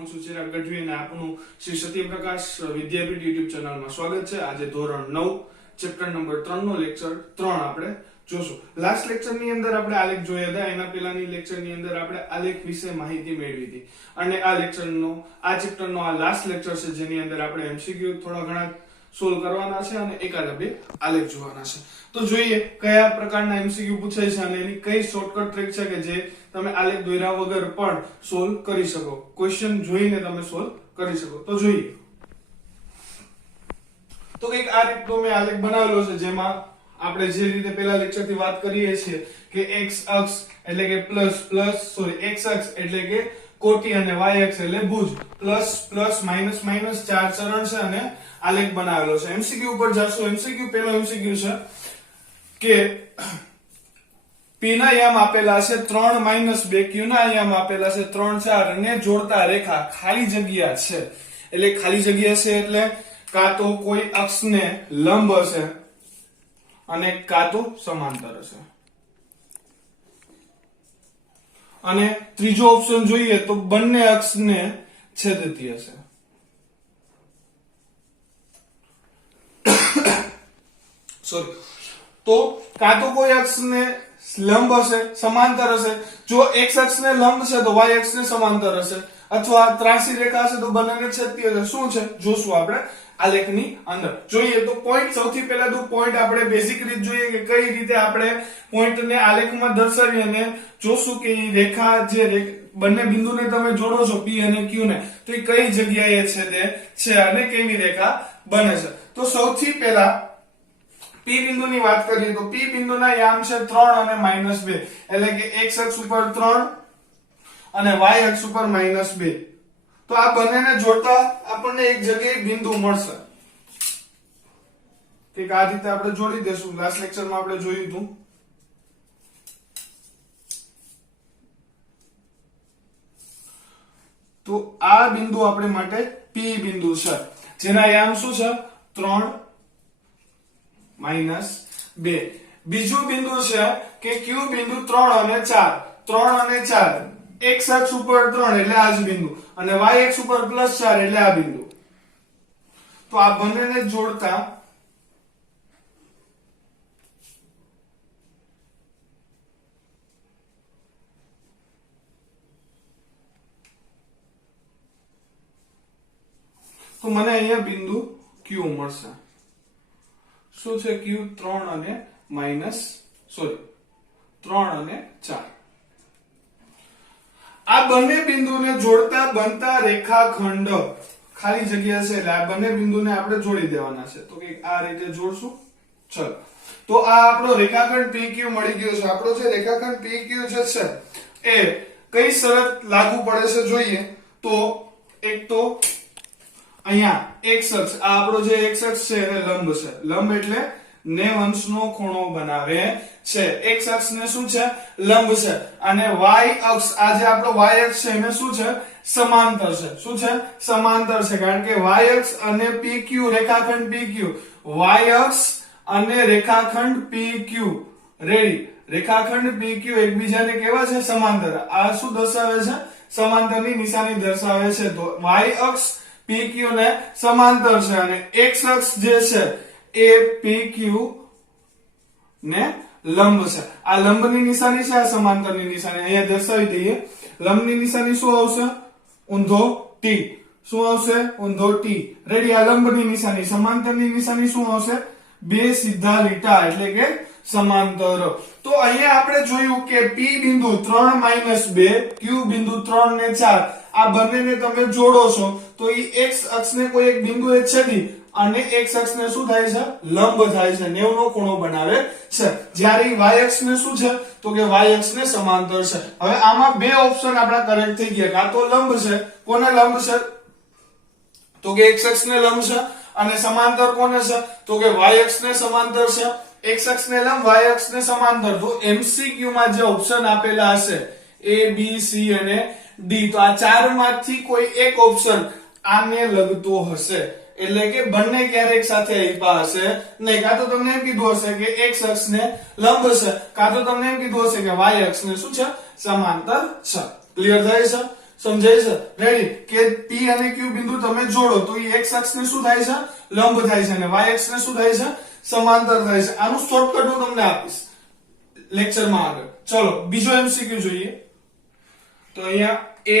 હું છું ચિરાગ ગઢવી અને આપનું શ્રી સત્યપ્રકાશ વિદ્યાપીઠ યુટ્યુબ ચેનલમાં સ્વાગત છે। આજે ધોરણ 9 ચેપ્ટર નંબર 3 નો લેક્ચર 3 આપણે જોશું। લાસ્ટ લેક્ચર ની અંદર આપણે આલેખ જોયા હતા, એના પહેલાની લેક્ચર ની અંદર આપણે આલેખ વિશે માહિતી મેળવી હતી અને આ ચેપ્ટર નો આ લાસ્ટ લેક્ચર છે, જેની અંદર આપણે એમસીક્યુ થોડા ઘણા સોલ્વ કરવાના છે અને એકાદ બે આલેખ જોવાના છે। તો જોઈએ કયા પ્રકારના એમસીક્યુ પૂછાય છે અને એની કઈ શોર્ટકટ ટ્રીક છે કે જે તમે આલેખ દોર્યા વગર પણ સોલ્વ કરી શકો, ક્વેશ્ચન જોઈને તમે સોલ્વ કરી શકો। તો જોઈએ તો કઈક આ રીતનો મેં આલેખ બનાવેલો છે, જેમાં આપણે જે રીતે પહેલા લેક્ચર થી વાત કરીએ છીએ કે x અક્ષ એટલે કે x અક્ષ એટલે કે કોટી અને y અક્ષ એટલે Bhuj, plus plus minus minus ચાર ચરણ છે અને આલેખ બનાવેલો છે। એમસીક્યુ ઉપર જાશું। એમસીક્યુ પહેલો એમસીક્યુ છે કે p ના યામ આપેલા છે 3 - 2, q ના યામ આપેલા છે 3 4 અને જોડતા રેખા ખાલી જગ્યા છે। એટલે ખાલી જગ્યા છે એટલે કાં તો કોઈ અક્ષને લંબ હશે અને કાં તો સમાંતર હશે, અને ત્રીજો ઓપ્શન જોઈએ તો બંને અક્ષને છેદતી હશે। સોરી, તો કાં તો કોઈ અક્ષને લંબ હશે, સમાંતર હશે। જો x અક્ષને લંબ છે તો y અક્ષને સમાંતર હશે, અથવા ત્રાસી રેખા હશે તો બંનેને છેદતી હશે। શું છે જોશું આપણે આલેખની અંદર। જોઈએ તો પોઈન્ટ, સૌથી પહેલા તો પોઈન્ટ આપણે બેઝિક રીત જોઈએ કે કઈ રીતે આપણે પોઈન્ટને આલેખમાં દર્શાવી અને જોશું કે રેખા જે બંને બિંદુને તમે જોડો છો p અને q ને, તો એ કઈ જગ્યાએ છેદે છે અને કેવી રેખા બને છે। તો સૌથી પહેલા p બિંદુની વાત કરીએ તો p બિંદુના યામ છે 3 અને -2, એટલે કે x અક્ષ ઉપર 3 અને y અક્ષ ઉપર -2। તો આ બંનેને જોડતા આપણને એક જગ્યાએ બિંદુ મળશે કે આ રીતે આપણે જોડી દેશું। લાસ્ટ લેક્ચરમાં આપણે જોયું હતું। તો આ બિંદુ આપણે માટે p બિંદુ છે, જેના યામ શું છે 3 - 2। બીજું બિંદુ છે કે q બિંદુ 3 અને 4 x અક્ષ ઉપર 3 એટલે આ જ બિંદુ અને y અક્ષ ઉપર +4 એટલે આ બિંદુ। તો આ બંનેને જોડતા તો મને અહીંયા બિંદુ q મળશે। શું છે q? 3 અને 4। આ બંને બિંદુને જોડતા બનતા રેખાખંડ ખાલી જગ્યા છે એટલે આ બંને બિંદુને આપણે જોડી દેવાના છે। તો કે આ રીતે જોડશું। ચલો, તો આ આપણો રેખાખંડ PQ મળી ગયો છે। આપણો જે રેખાખંડ PQ જે છે એ કઈ શરત લાગુ પડે છે જોઈએ તો એક તો અહીંયા x અક્ષ, આ આપણો જે x અક્ષ છે એને લંબ છે। લંબ એટલે 90 અંશનો ખૂણો બનાવે છે। x અક્ષને શું છે? લંબ છે। અને y અક્ષ, આ જે આપણો y અક્ષ છે એને શું છે? સમાંતર છે। શું છે? સમાંતર છે, કારણ કે y અક્ષ અને PQ, રેખાખંડ PQ, y અક્ષ અને રેખાખંડ PQ રેડી, રેખાખંડ PQ એકબીજાને કેવા છે? સમાંતર। આ શું દર્શાવે છે? સમાંતરની નિશાની દર્શાવે છે। તો y અક્ષ PQ ને સમાંતર છે અને x અક્ષ જે છે એ PQ ને લંબ છે। આ લંબની નિશાની છે, આ સમાંતરની નિશાની અહીંયા દર્શાવી દઈએ। લંબની નિશાની શું આવશે? ઊંધો T। શું આવશે? ઊંધો T રેડી। આ લંબની નિશાની, સમાંતરની નિશાની શું આવશે? બે સીધા લીટા એટલે કે સમાંતર। તો અહીંયા આપણે જોયું કે p બિંદુ 3 - 2, q બિંદુ 3 ને 4, આ બંનેને તમે જોડો છો તો એ x અક્ષને કોઈ એક બિંદુએ છેદી અને x અક્ષને શું થાય છે? લંબ થાય છે, 90 નો ખૂણો બનાવે છે। જ્યારે y અક્ષને શું છે? તો કે y અક્ષને સમાંતર છે। હવે આમાં બે ઓપ્શન આપણા કરેક્ટ થઈ ગયા। કાં તો લંબ છે, કોને લંબ છે? તો કે x અક્ષને લંબ છે, અને સમાંતર કોને છે? તો કે y અક્ષને સમાંતર છે। x અક્ષને લંબ, y અક્ષને સમાંતર। તો એમસીક્યુ માં જે ઓપ્શન આપેલા હશે a b c અને d, તો આ ચારમાંથી કોઈ એક ઓપ્શન આને લગતો હશે। એટલે કે બંને ક્યારેક સાથે આપ્યા હશે નહીં। કાં તો તમને એમ કીધું હશે કે x અક્ષને લંબ છે, કાં તો તમને એમ કીધું હશે કે y અક્ષને શું છે? સમાંતર છે। ક્લિયર થાય છે? સમજાય છે? રેડી? કે P અને Q બિંદુ તમે જોડો તો એ x અક્ષને શું થાય છે? લંબ થાય છે અને y અક્ષને શું થાય છે? સમાંતર થાય છે. આનું શોર્ટકટ હું તમને આપીશ લેક્ચરમાં આગળ. ચલો બીજો MCQ જોઈએ. તો અહીંયા A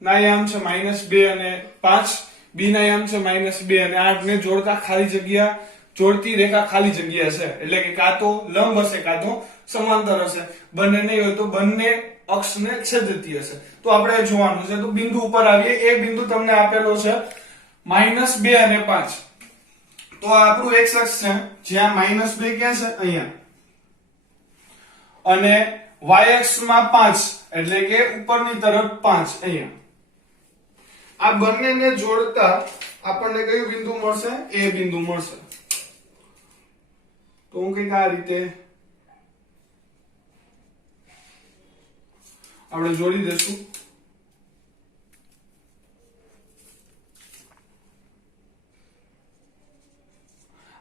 ના યામ છે -2 અને 5, B ના યામ છે -2 અને 8 ને જોડતા ખાલી જગ્યા, જોડતી રેખા ખાલી જગ્યા છે. એટલે કે કાં તો લંબ હશે કાં તો સમાંતર હશે. બંને નહીં હોય તો બંને અક્ષને છેદતી હશે. તો આપણે જોવાનું છે. તો બિંદુ ઉપર આવીએ. એ બિંદુ તમને આપેલો છે -2 અને 5. તો આ આપણું x અક્ષ છે, જ્યાં -2 ક્યાં છે? અહીંયા. અને y અક્ષમાં 5 એટલે કે ઉપરની તરફ 5 અહીંયા. આ બંનેને જોડતા આપણને કયું બિંદુ મળશે? એ બિંદુ મળશે. તો હું કઈક આ રીતે આપણે જોડી દેશું.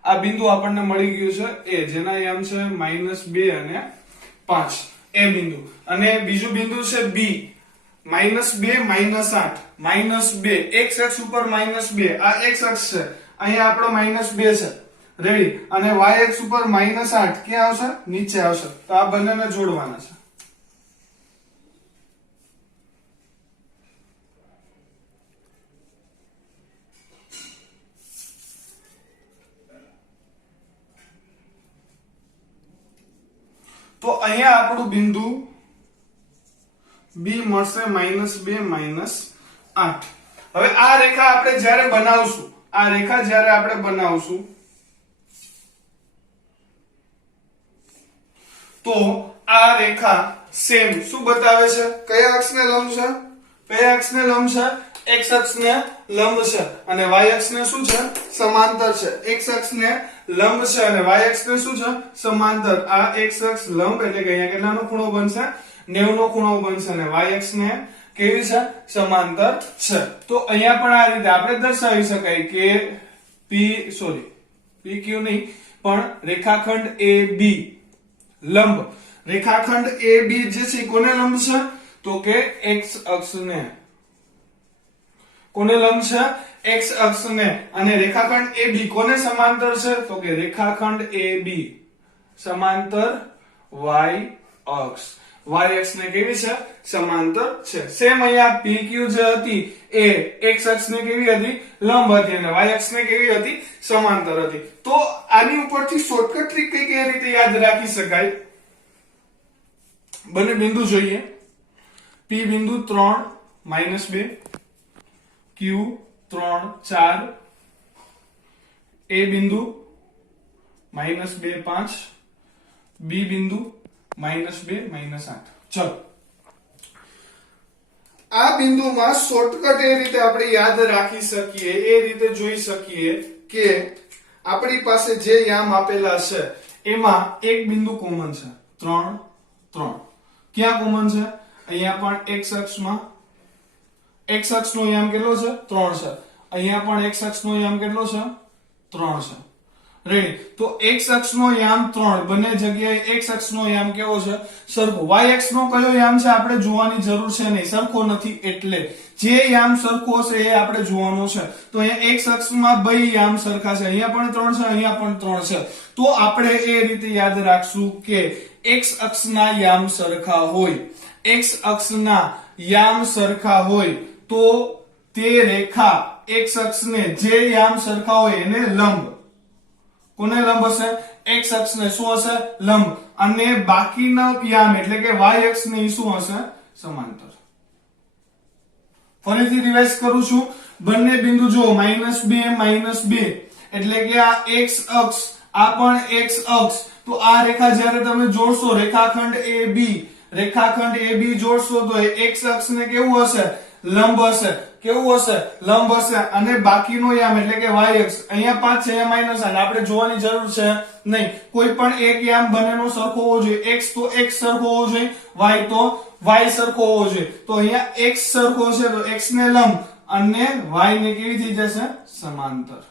આ બિંદુ આપણને મળી ગયું છે એ, જેના યામ છે -2 અને 5, એ બિંદુ. અને બીજું બિંદુ છે B, -2 -8, -2 x અક્ષ ઉપર -2. આ x અક્ષ છે, અહીંયા આપણો -2 છે. રેડી? અને y અક્ષ ઉપર -8 ક્યાં આવશે? નીચે આવશે. તો આ બંનેને જોડવાના છે. તો અહીંયા આપણું બિંદુ B મળશે -2 -8. હવે આ રેખા આપણે જ્યારે બનાવશું, આ રેખા જ્યારે આપણે બનાવશું તો આ રેખા સેમ શું બતાવે છે? કયા અક્ષને લંબ છે? કયા અક્ષને લંબ છે? x અક્ષને લંબ છે અને y અક્ષને શું છે? સમાંતર છે. x અક્ષને લંબ છે અને y અક્ષને શું છે? સમાંતર. આ x અક્ષ લંબ એટલે કે અહીંયા કેટલાનો ખૂણો બનશે? 90 નો ખૂણો બનશે અને y અક્ષને કેવી છે? સમાંતર છે. તો અહીંયા પણ આ રીતે આપણે દર્શાવી શકાય કે PQ નહીં પણ રેખાખંડ AB લંબ. રેખાખંડ AB જે છે કોને લંબ છે? તો કે x અક્ષને. કોને લંબ છે? x અક્ષને. અને રેખાખંડ AB કોને સમાંતર છે? તો કે રેખાખંડ AB સમાંતર y અક્ષ. y અક્ષને કેવી છે? સમાંતર છે. સેમ અહીંયા PQ જે હતી એ x અક્ષને કેવી હતી? લંબ હતી અને y અક્ષને કેવી હતી? સમાંતર હતી. તો આની ઉપરથી શોર્ટકટ ટ્રીક કઈ કઈ રીતે યાદ રાખી શકાય? બંને બિંદુ જોઈએ. P બિંદુ 3 -2, Q 3 4, A બિંદુ -2 5, B બિંદુ -2 -8. ચલો આ બિંદુમાં શોર્ટકટ એ રીતે આપણે યાદ રાખી શકીએ, એ રીતે જોઈ શકીએ કે આપણી પાસે જે યામ આપેલા છે એમાં એક બિંદુ કોમન છે 3 3. ક્યાં કોમન છે? અહીંયા પણ x અક્ષમાં. x અક્ષનો યામ કેટલો છે? 3 છે. અહીંયા પણ x અક્ષનો યામ કેટલો છે? 3 છે. રેડી? તો x અક્ષનો યામ 3, બંને જગ્યાએ x અક્ષનો યામ કેવો છે? સરખો. y અક્ષનો કયો યામ છે આપણે જોવાની જરૂર છે નહીં, સરખો નથી. એટલે જે યામ સરખો હશે એ આપણે જોવાનો છે. તો અહીંયા x અક્ષમાં બે યામ સરખા છે, અહીંયા પણ 3 છે, અહીંયા પણ 3 છે. તો આપણે એ રીતે યાદ રાખશું કે x અક્ષના યામ સરખા હોય, x અક્ષના યામ સરખા હોય તો તે રેખા x અક્ષને જે યામ સરખા હોય એને લંબ. કોને લંબ હશે? x અક્ષને શું હશે? લંબ. અને બાકીના યામ એટલે કે y અક્ષને શું હશે? સમાંતર. ફરીથી રિવાઇઝ કરું છું. બંને બિંદુ જો -2 -2 એટલે કે આ x અક્ષ, આ પણ x અક્ષ. તો આ રેખા જ્યારે તમે જોડશો, રેખાખંડ AB જોડશો તો x અક્ષને કેવું હશે? લંબ હશે. કેવું હશે? લંબ હશે. અને બાકીનો યામ એટલે કે y અક્ષ, અહીંયા 5 છે, અહીંયા -8. આપણે જોવાની જરૂર છે નહીં. કોઈ પણ એક યામ બંનેનો સરખો હોવો જોઈએ. x તો x સરખો હોવો જોઈએ, y તો y સરખો હોવો જોઈએ. તો અહીંયા x સરખો છે તો x ને લંબ અને y ને કેવી થઈ જશે? સમાંતર.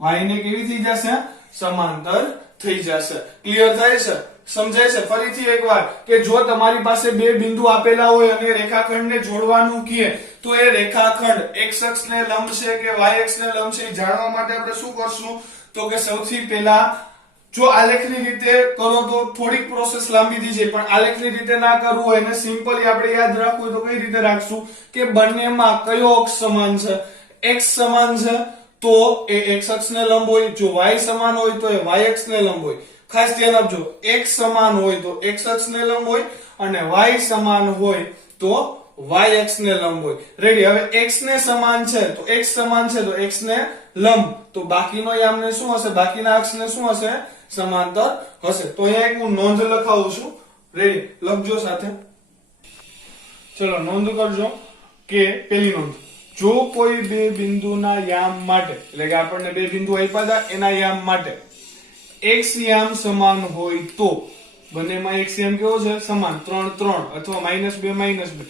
y ને કેવી થઈ જશે? સમાંતર થઈ જશે. ક્લિયર થાય છે? સમજાય છે? ફરીથી એકવાર કે જો તમારી પાસે બે બિંદુ આપેલા હોય અને રેખાખંડને જોડવાનું કહે તો એ રેખાખંડ x અક્ષને લંબ છે કે y અક્ષને લંબ છે એ જાણવા માટે આપણે શું કરશું? તો કે સૌથી પહેલા જો આલેખની રીતે કરો તો થોડીક પ્રોસેસ લાંબી થઈ જાય, પણ આલેખની રીતે ના કરવું હોય ને સિમ્પલી આપણે યાદ રાખવું તો કઈ રીતે રાખશું કે બંનેમાં કયો અક્ષ સમાન છે? x સમાન છે તો એ x અક્ષને લંબ હોય, જો y સમાન હોય તો એ y અક્ષને લંબ હોય. ખાસ ધ્યાન આપજો, x સમાન હોય તો x અક્ષને લંબ હોય અને y સમાન હોય તો y અક્ષને લંબ હોય. રેડી? હવે x ને સમાન છે તો x સમાન છે તો x ને લંબ, તો બાકીનો યામને શું હશે? બાકીના અક્ષને શું હશે? સમાંતર હશે. તો અહીંયા એક હું નોંધ લખાવું છું. રેડી? લખજો સાથે. ચલો નોંધ કરજો કે પહેલી નોંધ, જો કોઈ બે બિંદુના યામ માટે, એટલે કે આપણને બે બિંદુ આપ્યા હતા એના યામ માટે x યામ સમાન હોય તો, બંનેમાં x યામ કેવો છે? સમાન, 3 3 અથવા -2 -2.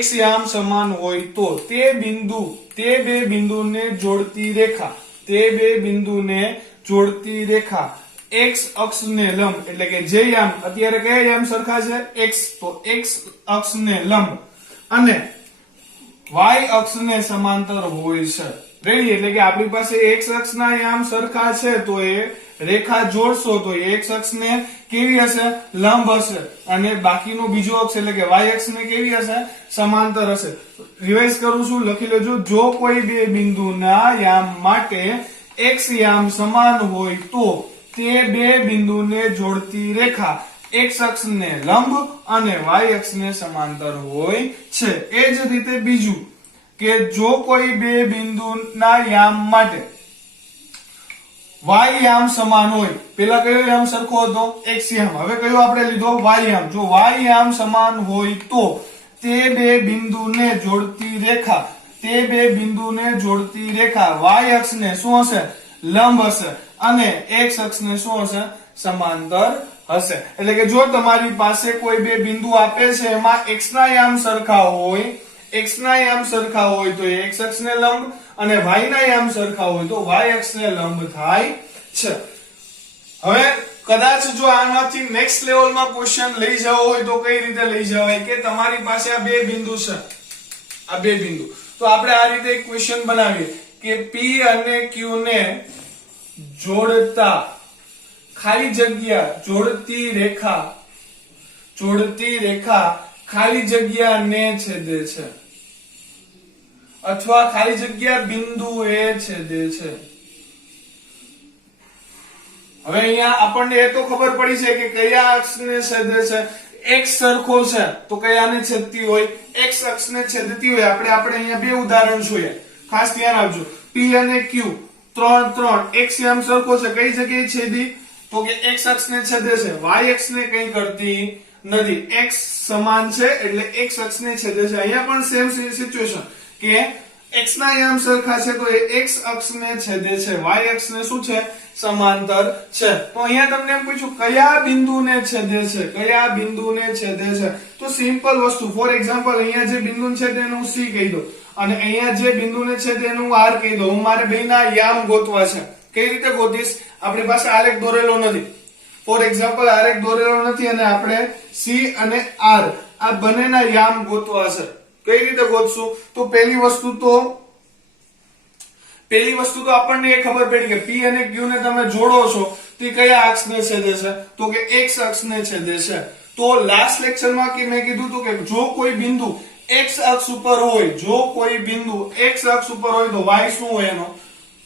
x યામ સમાન હોય તો તે બે બિંદુને જોડતી રેખા, તે બે બિંદુને જોડતી રેખા x અક્ષને લંબ, એટલે કે જે યામ અત્યારે કયા યામ સરખા છે? x, તો x અક્ષને લંબ અને y અક્ષને સમાંતર હોય છે. રેડી? એટલે કે આપણી પાસે x અક્ષના યામ સરખા છે તો એ રેખા જોડશો તો x અક્ષને કેવી હશે? લંબ હશે અને બાકીનો બીજો અક્ષ એટલે કે y અક્ષને કેવી હશે? સમાંતર હશે. રિવાઇઝ કરું છું, લખી લેજો. જો કોઈ બે બિંદુના યામ માટે x યામ સમાન હોય તો તે બે બિંદુને જોડતી રેખા x અક્ષને લંબ અને y અક્ષને સમાંતર હોય છે. એ જ રીતે બીજું કે જો કોઈ બે બિંદુના યામ માટે y યામ સમાન હોય, પેલા કયો યામ સરખો હતો? x યામ. હવે કયો આપણે લીધો? y યામ. જો y યામ સમાન હોય તો તે બે બિંદુને જોડતી રેખા, તે બે બિંદુને જોડતી રેખા y અક્ષને શું હશે? લંબ હશે અને x અક્ષને શું હશે? સમાંતર હશે. એટલે કે જો તમારી પાસે કોઈ બે બિંદુ આપે છે એમાં x ના યામ સરખા હોય, x ના યામ સરખા હોય તો x અક્ષને લંબ અને y ના યામ સરખા હોય તો y અક્ષને લંબ થાય છે. હવે કદાચ જો આનાથી નેક્સ્ટ લેવલમાં ક્વેશ્ચન લઈ જવો હોય તો કઈ રીતે લઈ જવાય કે તમારી પાસે આ બે બિંદુ છે, આ બે બિંદુ, તો આપણે આ રીતે એક ક્વેશ્ચન બનાવીએ કે p અને q ને જોડતા ખાલી જગ્યા જોડતી રેખા ખાલી જગ્યા ને છેદે છે અથવા ખાલી જગ્યા બિંદુ એ છેદે છે. હવે અહીંયા આપણને એ તો ખબર પડી છે કે કયા અક્ષને છેદે છે. x સરખો છે તો કયાને છેદતી હોય? x અક્ષને છેદતી હોય. આપણે અહીંયા બે ઉદાહરણ જોઈએ, ખાસ ધ્યાન આપજો. p અને q 3 3, x યામ સરખો છે, કઈ જગ્યાએ છેદી? તો કે x અક્ષને છેદે છે, y અક્ષને કઈ કરતી નથી. x સમાન છે એટલે x અક્ષને છેદે છે. અહીંયા પણ સેમ સિચ્યુએશન કે x ના યામ સરખા છે તો એ x અક્ષને છેદે છે, y અક્ષને શું છે? સમાંતર છે. તો અહીંયા તમને એમ પૂછ્યું કયા બિંદુને છેદે છે, કયા બિંદુને છેદે છે? તો સિમ્પલ વસ્તુ, ફોર એક્ઝામ્પલ અહીંયા જે બિંદુ છે તેનું c કહી દો અને અહીંયા જે બિંદુને છે તેનું r કહી દો. હું મારે બેયના યામ ગોતવા છે. કઈ રીતે ગોતીશ? આપણી પાસે આલેખ દોરેલો નથી, ફોર એક્ઝામ્પલ આલેખ દોરેલો નથી અને આપણે c અને r આ બંનેના યામ ગોતવા છે. કઈ રીતે ગોતશું? તો પહેલી વસ્તુ તો આપણને એ ખબર પડી કે p અને q ને તમે જોડો છો તો કયા અક્ષને છેદે છે? તો કે x અક્ષને છેદે છે. તો લાસ્ટ લેક્ચરમાં કે મેં કીધું હતું કે જો કોઈ બિંદુ x અક્ષ ઉપર હોય, જો કોઈ બિંદુ x અક્ષ ઉપર હોય તો y શું હોય? એનો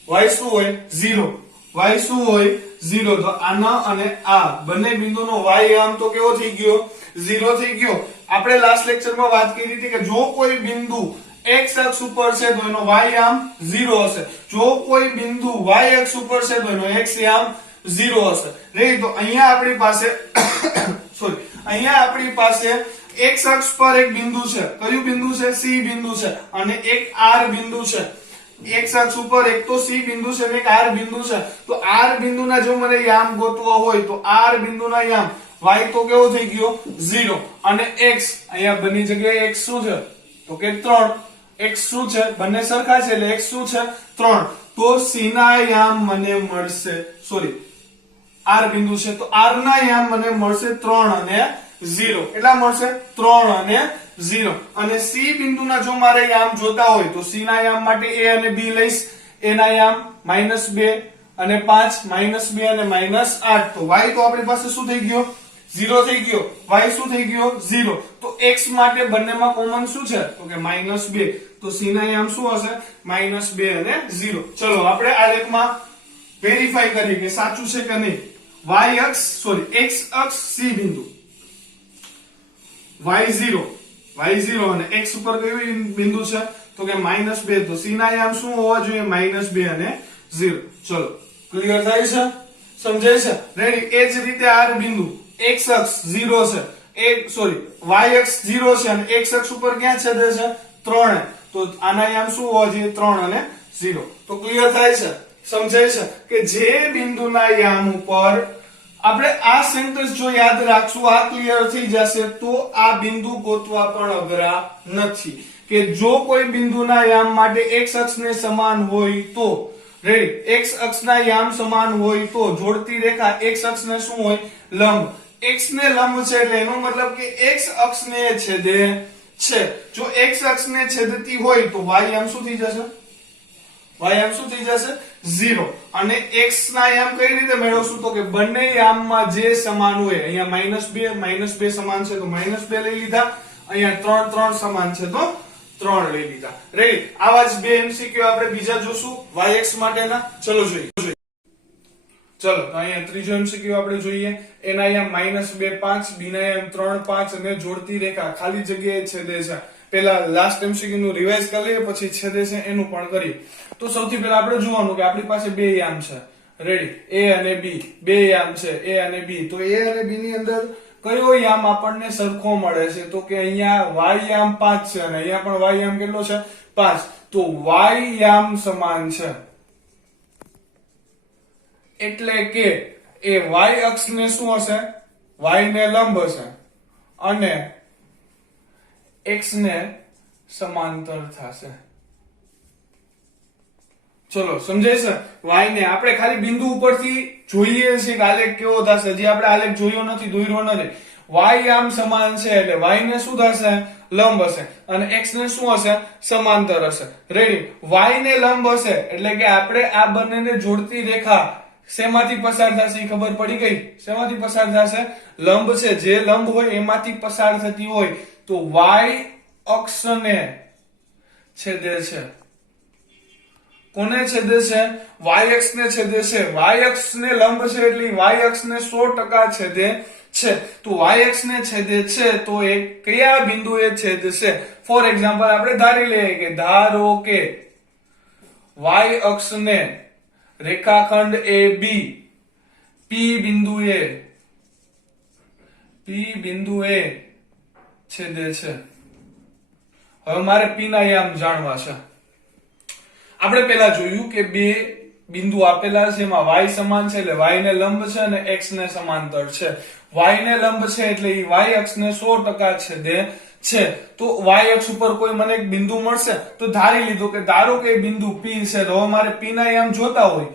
y શું હોય? 0. y શું હોય? 0. તો આના અને આ બંને બિંદુનો y યામ તો કેવો થઈ ગયો? 0 થઈ ગયો. આપણે લાસ્ટ લેક્ચરમાં વાત કરી હતી કે જો કોઈ બિંદુ x અક્ષ ઉપર છે તો એનો y યામ 0 હશે, જો કોઈ બિંદુ y અક્ષ ઉપર છે તો એનો x યામ 0 હશે. રેડી? તો અહીંયા આપણી પાસે અહીંયા આપણી પાસે x અક્ષ પર એક બિંદુ છે. કયું બિંદુ છે? c બિંદુ છે અને એક r બિંદુ છે. x અક્ષ ઉપર એક તો c બિંદુ છે અને એક r બિંદુ છે. તો r બિંદુના જો મને યામ ગોતવો હોય તો r બિંદુના યામ y તો કેવો થઈ ગયો? 0 અને x અહીંયા બની જગ્યાએ x શું છે? તો કે 3. x શું છે? બંને સરખા છે એટલે x શું છે? 3. તો c ના યામ મને મળશે, આર બિંદુ છે તો આર ના યામ મને મળશે 3 અને 0. કેટલા મળશે? 3 અને 0. અને સી બિંદુના જો મારે યામ જોતા હોય તો સી ના યામ માટે a અને b લઈશ. a ના યામ -2 અને 5, -2 અને -8. તો y તો આપણી પાસે શું થઈ ગયો? 0 થઈ ગયો. y શું થઈ ગયો? 0. તો x માટે બંનેમાં કોમન શું છે? તો કે -2. તો c ના યામ શું હશે? -2 અને 0. ચલો આપણે આલેખમાં વેરીફાઈ કરીએ કે સાચું છે કે નહીં. y અક્ષ x અક્ષ c બિંદુ y0 અને x ઉપર કયું બિંદુ છે? તો કે -2. તો c ના યામ શું હોવા જોઈએ? -2 અને 0. ચલો ક્લિયર થાય છે? સમજાય છે? રેડી. એ જ રીતે r બિંદુ x અક્ષ 0 છે, y અક્ષ 0 છે અને x અક્ષ ઉપર ક્યાં છેદે છે? 3. તો આના યામ શું હોવા જોઈએ? 3 અને 0. તો ક્લિયર થાય છે? સમજાય છે કે જે બિંદુના યામ ઉપર આપણે આ સેન્ટેન્સ જો યાદ રાખશું, આ ક્લિયર થઈ જશે તો આ બિંદુ ગોતવા પણ અઘરા નથી. કે જો કોઈ બિંદુના યામ માટે x અક્ષને સમાન હોય તો, રેડી, x અક્ષના યામ સમાન હોય તો જોડતી રેખા x અક્ષને શું હોય? લંબ. x ને લંબ છે એટલે એનો મતલબ કે x અક્ષને છેદે છે. જો x અક્ષને છેદતી હોય તો y યામ શું થઈ જશે? y યામ શું થઈ જશે? 0. અને x ના યામ કઈ રીતે મેળવશું? તો કે બંને યામમાં જે સમાન હોય, અહીંયા -2 સમાન છે તો -2 લઈ લીધા, અહીંયા 3 સમાન છે તો 3 લઈ લીધા. રેડી. આવા જ બે MCQ આપણે બીજા જોશું yx માટેના. ચલો જોઈએ. ચલો તો અહીંયા ત્રીજો MCQ આપણે જોઈએ. એના યામ -2 5, b ના યામ 3 5 અને જોડતી રેખા ખાલી જગ્યાએ છેદે છે. પહેલા લાસ્ટ MCQ નું રિવાઇઝ કરી લઈએ, પછી છેદે છે એનું પણ કરીએ. તો સૌથી પહેલા આપણે જોવાનું કે આપણી પાસે બે યામ છે. રેડી. a અને b બે યામ છે, a અને b. તો a અને b ની અંદર કયો યામ આપણને સરખો મળે છે? તો કે અહીંયા y યામ 5 છે અને અહીંયા પણ y યામ કેટલો છે? 5. તો y યામ સમાન છે એટલે કે એ y અક્ષને શું હશે? y ને લંબ હશે અને x ને સમાંતર થશે. ચલો સમજાય છે? y ને આપણે ખાલી બિંદુ ઉપરથી જોઈએ છીએ કે આલેખ કેવો થશે. હજી આપણે આલેખ જોયો નથી, દોર્યો નથી. y આમ સમાન છે એટલે y ને શું થશે? લંબ હશે અને x ને શું હશે? સમાંતર હશે. રેડી. y ને લંબ હશે એટલે કે આપણે આ બંનેને જોડતી રેખા શેમાંથી પસાર થશે એ ખબર પડી ગઈ. શેમાંથી પસાર થશે? લંબ છે, જે લંબ હોય એમાંથી પસાર થતી હોય તો y અક્ષને છેદે છે. કોને છેદે છે? y અક્ષને છેદે છે. y અક્ષને લંબ છે એટલે y અક્ષને 100% છેદે છે. તો y અક્ષને છેદે છે તો એ કયા બિંદુએ છેદશે? ફોર એક્ઝામ્પલ આપણે ધારી લઈએ કે ધારો કે y અક્ષને રેખાખંડ AB P બિંદુએ છેદે છે. હવે મારે P ના યામ જાણવા છે. આપણે પહેલા જોયું કે બે બિંદુ આપેલા છે, એમાં y સમાન છે એટલે y ને લંબ છે અને x ને સમાંતર છે. y ને લંબ છે એટલે y અક્ષને 100% છેદે છે. તો y અક્ષ ઉપર કોઈ મને એક બિંદુ મળશે તો ધારી લીધું કે ધારો કે બિંદુ P છે. તો હવે મારે P ના યામ જોતા હોય,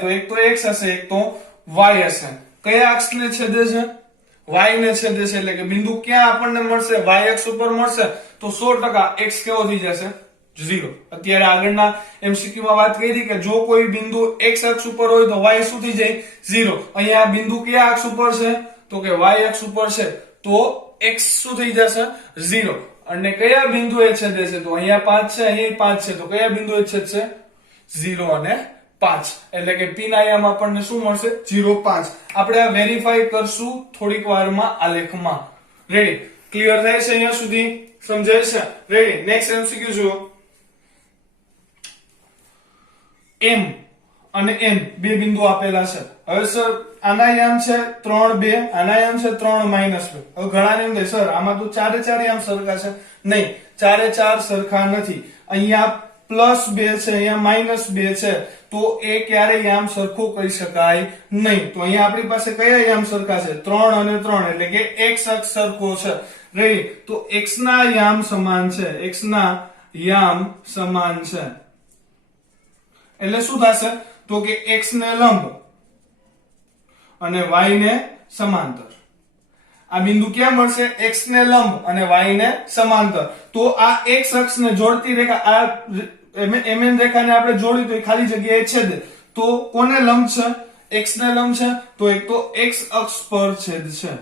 તો એક તો x હશે, એક તો y હશે. કયા અક્ષને છેદે છે? y ને છેદે છે એટલે કે બિંદુ ક્યાં આપણને મળશે? y અક્ષ ઉપર મળશે. તો 100% x કેવો થઈ જશે? 0. અત્યારે આગળના MCQ માં વાત કરી કે જો કોઈ બિંદુ x અક્ષ ઉપર હોય તો y શું થઈ જાય? 0. અહીંયા આ બિંદુ કયા અક્ષ ઉપર છે? તો કે y અક્ષ ઉપર છે તો x શું થઈ જશે? 0. અને કયા બિંદુએ છેદે છે? તો અહીંયા 5 છે, અહીંયા 5 છે. તો કયા બિંદુએ છેદશે? 0 અને 5. એટલે કે p ના યામ આપણને શું મળશે? 0 5. આપણે આ વેરીફાઈ કરશું થોડીક વારમાં આલેખમાં. રેડી. ક્લિયર થાય છે અહીંયા સુધી? સમજાય છે? રેડી. નેક્સ્ટ MCQ જુઓ. m અને n બે બિંદુ આપેલા છે. હવે સર આના યામ છે 3 2, આના યામ છે 3 -2. હવે ઘણાને એમ થાય સર આમાં તો ચારે ચાર યામ સરખા છે. નહીં, ચારે ચાર સરખા નથી. અહીંયા +2 છે, અહીંયા -2 છે. તો એ ક્યારે યામ સરખો કહી શકાય નહીં. તો અહીંયા આપણી પાસે કયા યામ સરખા છે? 3 અને 3 એટલે કે x અક્ષ સરખો છે. રેડી. તો x ના યામ સમાન છે, x ના યામ સમાન છે એટલે શું થશે? તો કે x ને લંબ અને y ને સમાંતર. આ બિંદુ ક્યાં મળશે? x ને લંબ અને y ને સમાંતર. તો આ x અક્ષને જોડતી રેખા, આ mn રેખાને આપણે જોડી તો એ ખાલી જગ્યાએ છેદે. તો કોને લંબ છે? x ને લંબ છે. તો એક તો x અક્ષ પર છેદ છે.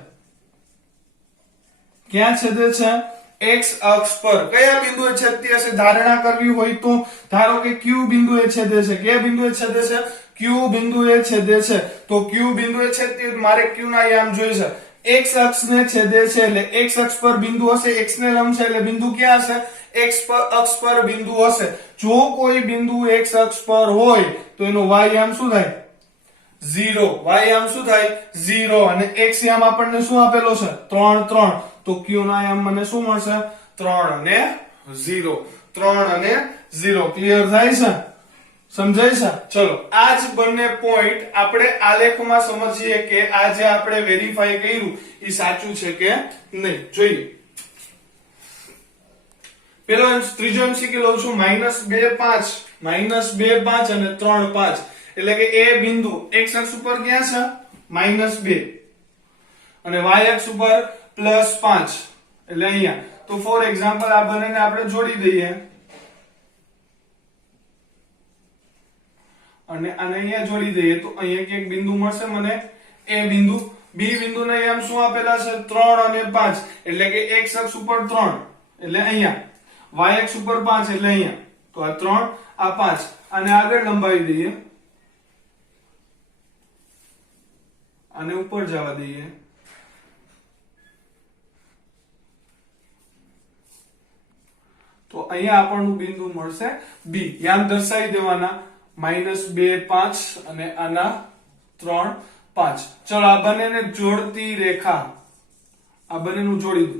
ક્યાં છેદે છે? x અક્ષ પર. કયા બિંદુએ છેદતી હશે ધારણા કરવી હોય તો ધારો કે q બિંદુએ છેદે છે. કયા બિંદુએ છેદે છે? q બિંદુએ છેદે છે. તો q બિંદુએ છેદતી હોય તો મારે q ના યામ જોઈશે. x અક્ષને છેદે છે એટલે x અક્ષ પર બિંદુ હશે, x ને લંબ છે એટલે બિંદુ ક્યાં હશે? x અક્ષ પર બિંદુ હશે. જો કોઈ બિંદુ x અક્ષ પર હોય તો એનો y યામ શું થાય? 0. y યામ શું થાય? 0. અને x યામ આપણને શું આપેલો છે? 3 3. તો q ના યામ મને શું મળશે? 3 અને 0. 3 અને 0. ક્લિયર થાય છે? સમજાય છે? ચલો આ જ બંને પોઈન્ટ આપણે આલેખમાં સમજીએ કે આ જે આપણે વેરીફાઈ કર્યું એ સાચું છે કે નહીં. જોઈએ પેલો ત્રીજો એમસીક્યુ લઉં છું. -2 5 -2 5 અને 3 5 એટલે કે એ બિંદુ x અક્ષ ઉપર ક્યાં છે? -2 અને y અક્ષ ઉપર +5 એટલે અહીંયા. તો ફોર એક્ઝામ્પલ આ બંનેને આપણે જોડી દઈએ અને આને અહીંયા જોડી દઈએ તો અહીંયા એક બિંદુ મળશે મને એ બિંદુ. બી બિંદુને એમ શું આપેલા છે? 3 અને 5 એટલે કે x અક્ષ ઉપર 3 એટલે અહીંયા, y અક્ષ ઉપર 5 એટલે અહીંયા. તો આ 3 આ 5 અને આગળ લંબાવી દઈએ, આને ઉપર જવા દઈએ. તો અહીંયા આપણનું બિંદુ મળશે બી. યામ દર્શાવી દેવાના -2 5 અને આના 3 5. ચલો આ બંનેને જોડતી રેખા, આ બંનેનું જોડી દો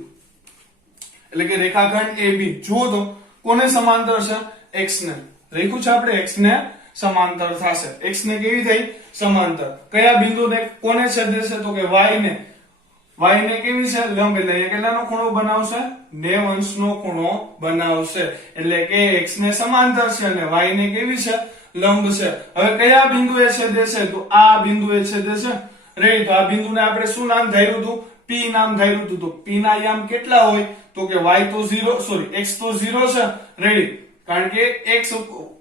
એટલે કે રેખાખંડ AB. જુઓ તો કોને સમાંતર છે? x ને. લખ્યું છે આપણે x ને સમાંતર થશે. x ને કેવી થઈ? સમાંતર. કયા બિંદુને કોને છેદે છે? તો કે y ને. y ને કેવી છે? લંબ. એટલે અહીંયા કેટલાનો ખૂણો બનાવશે? 90 અંશનો ખૂણો બનાવશે. એટલે કે x ને સમાંતર છે અને y ને કેવી છે? લંબ છે. હવે કયા બિંદુએ છેદે છે? તો આ બિંદુએ છેદે છે. રેડી. તો આ બિંદુને આપણે શું નામ ધાર્યું હતું? p નામ ધાર્યું હતું. તો p ના યામ કેટલા હોય? તો કે y તો 0 સોરી x તો 0 છે. રેડી. કારણ કે x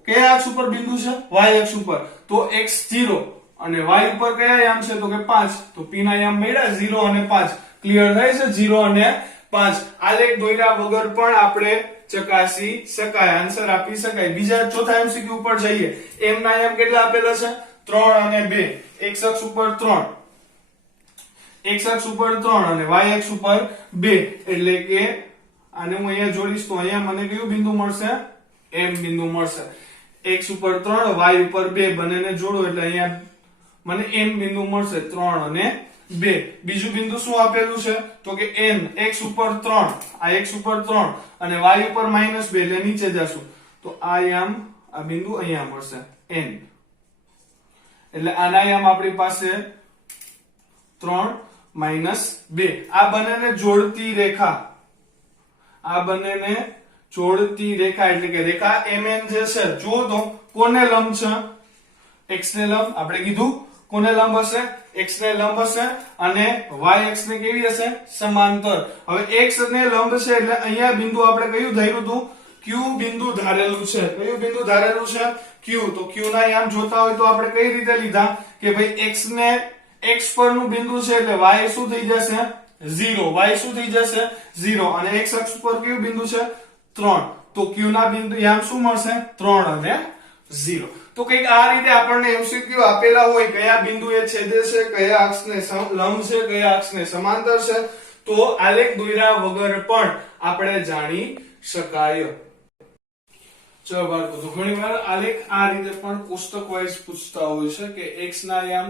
કયા અક્ષ ઉપર બિંદુ છે? y અક્ષ ઉપર. તો x 0 અને y ઉપર કયા યામ છે? તો કે 5. તો p ના યામ મળ્યા 0 અને 5. ક્લિયર થાય છે? 0 અને 5. આલેખ દોર્યા વગર પણ આપણે ચકાસી શકાય, આન્સર આપી શકાય. બીજા ચોથા એમસીક્યુ ઉપર જઈએ. m ના યામ કેટલા આપેલા છે? 3 અને 2. x અક્ષ ઉપર 3, x અક્ષ ઉપર 3 અને y અક્ષ ઉપર 2 એટલે કે આને હું અહીંયા જોડીશ તો અહીંયા મને કયું બિંદુ મળશે? m બિંદુ મળશે. x ઉપર 3 y ઉપર 2 બંનેને જોડો એટલે અહીંયા મને m બિંદુ મળશે 3 અને 2. બીજું બિંદુ શું આપેલું છે? તો કે n. x ઉપર 3, આ x ઉપર 3 અને y ઉપર -2 એટલે નીચે જશું તો આ યામ, આ બિંદુ અહીંયા મળશે n. એટલે આના યામ આપણી પાસે 3 -2. આ બંનેને જોડતી રેખા, આ બંનેને જોડતી રેખા એટલે કે રેખા mn જે છે, જુઓ તો કોને લંબ છે? x ને લંબ. આપણે કીધું કોને લંબ હશે? x ને લંબ હશે અને y અક્ષ ને કેવી હશે? સમાંતર. હવે x ને લંબ છે એટલે અહીંયા બિંદુ આપણે કયું ધાર્યું હતું? q બિંદુ ધારેલું છે. કયું બિંદુ ધારેલું છે? q. તો q ના યામ જોતા હોય તો આપણે કઈ રીતે લીધા કે ભાઈ x ને x પરનું બિંદુ છે એટલે y શું થઈ જશે? 0. y શું થઈ જશે? 0. અને x અક્ષ પર કયું બિંદુ છે? 3. તો q ના બિંદુ યામ શું મળશે? 3 અને 0. તો કંઈક આ રીતે આપણને એમસીક્યુ આપેલા હોય, કયા બિંદુએ છેદે છે, કયા અક્ષને લંબ છે, કયા અક્ષને સમાંતર છે, તો આલેખ દોર્યા વગર પણ આપણે જાણી શકાય. ચલો બાળકો, તો ઘણીવાર આલેખ આ રીતે પણ કોષ્ટક વાઇઝ પૂછતા હોય છે કે x ના યામ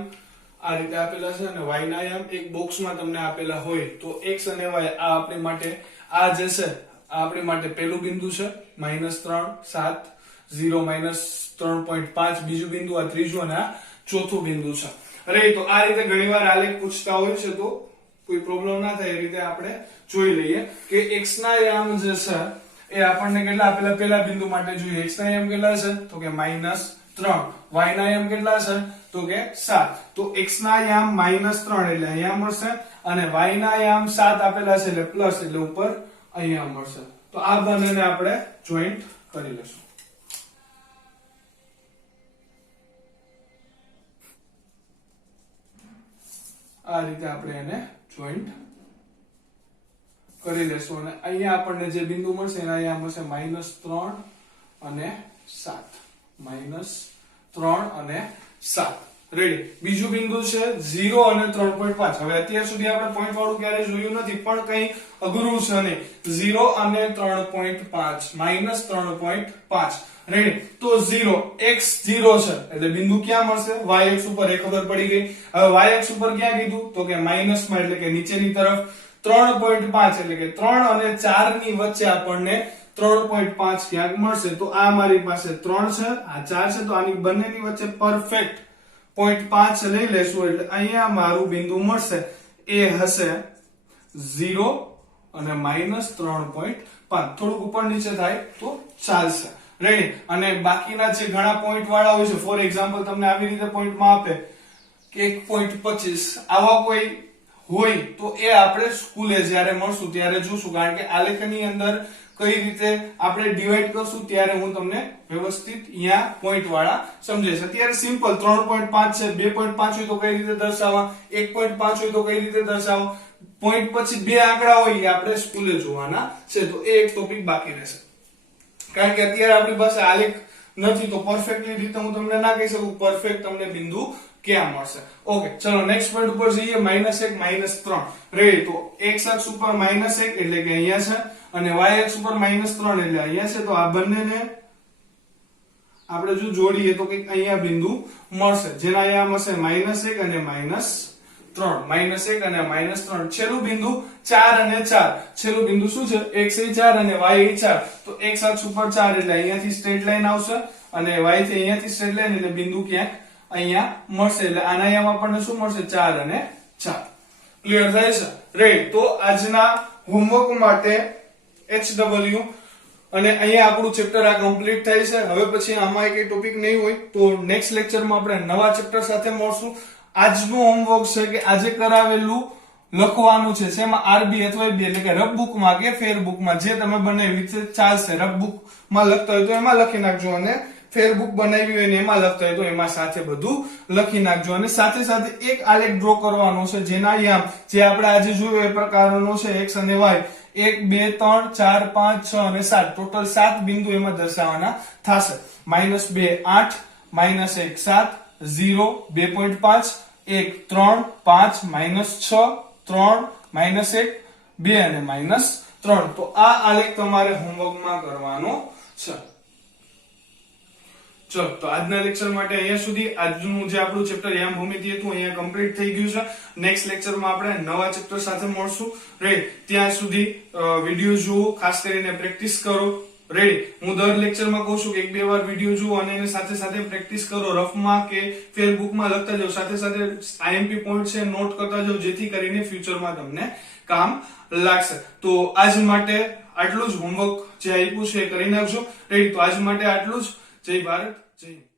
આ રીતે આપેલા છે અને y ના યામ એક બોક્સમાં તમને આપેલા હોય તો x અને y આ આપણી માટે, આ જે છે આ આપણી માટે પહેલું બિંદુ છે -3 7 0 -3.5, બીજું બિંદુ આ ત્રીજું અને આ ચોથું બિંદુ છે. અરે તો આ રીતે ઘણીવાર આલેખ પૂછતા હોય છે તો કોઈ પ્રોબ્લેમ ના થાય એ રીતે આપણે જોઈ લઈએ કે x ના યામ જે છે એ આપણને કેટલા આપેલા? પહેલા બિંદુ માટે જોઈએ x ના યામ કેટલા છે? તો કે -3. y ના યામ કેટલા છે? તો કે 7. તો x ના યામ -3 એટલે અહીંયા મળશે અને y ના યામ 7 આપેલા છે એટલે પ્લસ એટલે ઉપર અહીંયા મળશે. તો આ બંનેને આપણે જોઈન્ટ કરી લેશું. આ રીતે આપણે એને જોઈન્ટ કરી લેશું અને અહીંયા આપણને જે બિંદુ મળશે એના અહીંયા મળશે -3 અને 7. -3 અને 7. રેડી. બીજું બિંદુ છે 0 અને 3.5. હવે અત્યાર સુધી આપણે પોઈન્ટ વાળું ક્યારે જોયું નથી પણ કઈ અઘરું છે નહીં. 0 અને 3.5 -3.5. રેડી. તો 0 x 0 છે એટલે બિંદુ ક્યાં મળશે? y અક્ષ ઉપર. એ ખબર પડી ગઈ. હવે y અક્ષ ઉપર ક્યાં કીધું? તો કે માઈનસમાં એટલે કે નીચેની તરફ. 3.5 એટલે કે 3 અને 4 ની વચ્ચે આપણને 3.5 ક્યાંક મળશે. તો આ મારી પાસે 3 છે, આ 4 છે, તો આની બંનેની વચ્ચે પરફેક્ટ 0.5 લઈ લેશું એટલે અહીંયા મારું બિંદુ મળશે. એ હશે 0 અને -3.5. થોડુંક ઉપર નીચે થાય તો ચાલશે. રેડી. અને બાકીના જે ઘણા પોઈન્ટ વાળા હોય છે, ફોર એક્ઝામ્પલ તમને આવી રીતે પોઈન્ટમાં આપે કે 1.25 આવા કોઈ હોય તો એ આપણે સ્કૂલે જ્યારે મળશું ત્યારે જોશું, કારણ કે આલેખની અંદર કઈ રીતે આપણે ડિવાઈડ કરશું ત્યારે હું તમને વ્યવસ્થિત અહીંયા પોઈન્ટ વાળા સમજાવીશ. અત્યારે સિમ્પલ 3.5 છે, 2.5 હોય તો કઈ રીતે દર્શાવવા, 1.5 હોય તો કઈ રીતે દર્શાવવા, પોઈન્ટ પછી બે આંકડા હોય એ આપણે સ્કૂલે જોવાના છે. તો એ એક ટોપિક બાકી રહેશે, કારણ કે અત્યારે આપણી પાસે આલેખ નથી તો પરફેક્ટલી રીતે હું તમને ના કહી શકું પરફેક્ટ તમને બિંદુ ક્યાં મળશે. ઓકે, ચલો નેક્સ્ટ પોઈન્ટ ઉપર જઈએ. -1 -3. રેડી. તો x અક્ષ ઉપર -1 એટલે કે અહીંયા છે અને y અક્ષ ઉપર -3 એટલે અહીંયા છે. તો આ બંનેને આપણે જો જોડીએ તો કંઈક અહીંયા બિંદુ મળશે જેના અહીંયા મળશે -1 અને -3. -1 અને -3. છેલ્લું બિંદુ 4 અને 4. છેલ્લું બિંદુ શું છે? x એ 4 અને y એ 4. તો x અક્ષ ઉપર 4 એટલે અહીંયાથી સ્ટ્રેટ લાઈન આવશે અને y થી અહીંયાથી સ્ટ્રેટ લાઈન એટલે બિંદુ ક્યાંક અહીંયા મળશે. એટલે આના અહીંયા આપણને શું મળશે? 4 અને 4. ક્લિયર થાય છે? રાઈટ. તો આજના હોમવર્ક માટે HW અને અહીંયા આપણું ચેપ્ટર આ કમ્પ્લીટ થાય છે. હવે પછી આમાં કઈ ટોપિક નહીં હોય તો નેક્સ્ટ લેક્ચરમાં આપણે નવા ચેપ્ટર સાથે મળશું. આજનું હોમવર્ક છે કે આજે કરાવેલું લખવાનું છે. શેમાં? RB અથવા B એટલે કે રફ બુકમાં કે ફેર બુકમાં જે તમે બનાવી છે ચાલશે. રફ બુકમાં લખતા હોય તો એમાં લખી નાખજો અને ફેર બુક બનાવી હોય ને એમાં લખતા હોય તો એમાં સાથે બધું લખી નાખજો. અને સાથે સાથે એક આલેખ ડ્રો કરવાનો છે જેના યામ જે આપણે આજે જોયું એ પ્રકારનો છે x અને y. 1 2 3 4 5 6 અને 7 ટોટલ 7 બિંદુ એમાં દર્શાવવાના થશે. -2 8 -1 7 0 2.5 1 3 5 -6 3 -1 2 અને -3. તો આ આલેખ તમારે હોમવર્કમાં કરવાનો છે. ચલો, તો આજના લેક્ચર માટે અહીંયા સુધી. આજનું જે આપણું ચેપ્ટર યામ ભૂમિતિ હતું અહીંયા કમ્પ્લીટ થઈ ગયું છે. નેક્સ્ટ લેક્ચરમાં આપણે નવા ચેપ્ટર સાથે મળશું. રેડી. ત્યાં સુધી વિડિયો જુઓ, ખાસ કરીને પ્રેક્ટિસ કરો. રેડી. હું દર લેક્ચરમાં કહું છું કે 1-2 વાર વિડિયો જુઓ અને એને સાથે સાથે પ્રેક્ટિસ કરો. રફમાં કે ફેસબુકમાં લખતા જાઓ, સાથે સાથે IMP પોઈન્ટ છે નોટ કરતા જાઓ, જેથી કરીને ફ્યુચરમાં તમને કામ લાગશે. તો આજ માટે આટલું જ. હોમવર્ક જે આપ્યું છે એ કરી નાખજો. રેડી. તો આજ માટે આટલું જ. જય ભારત, જય હિન્દ.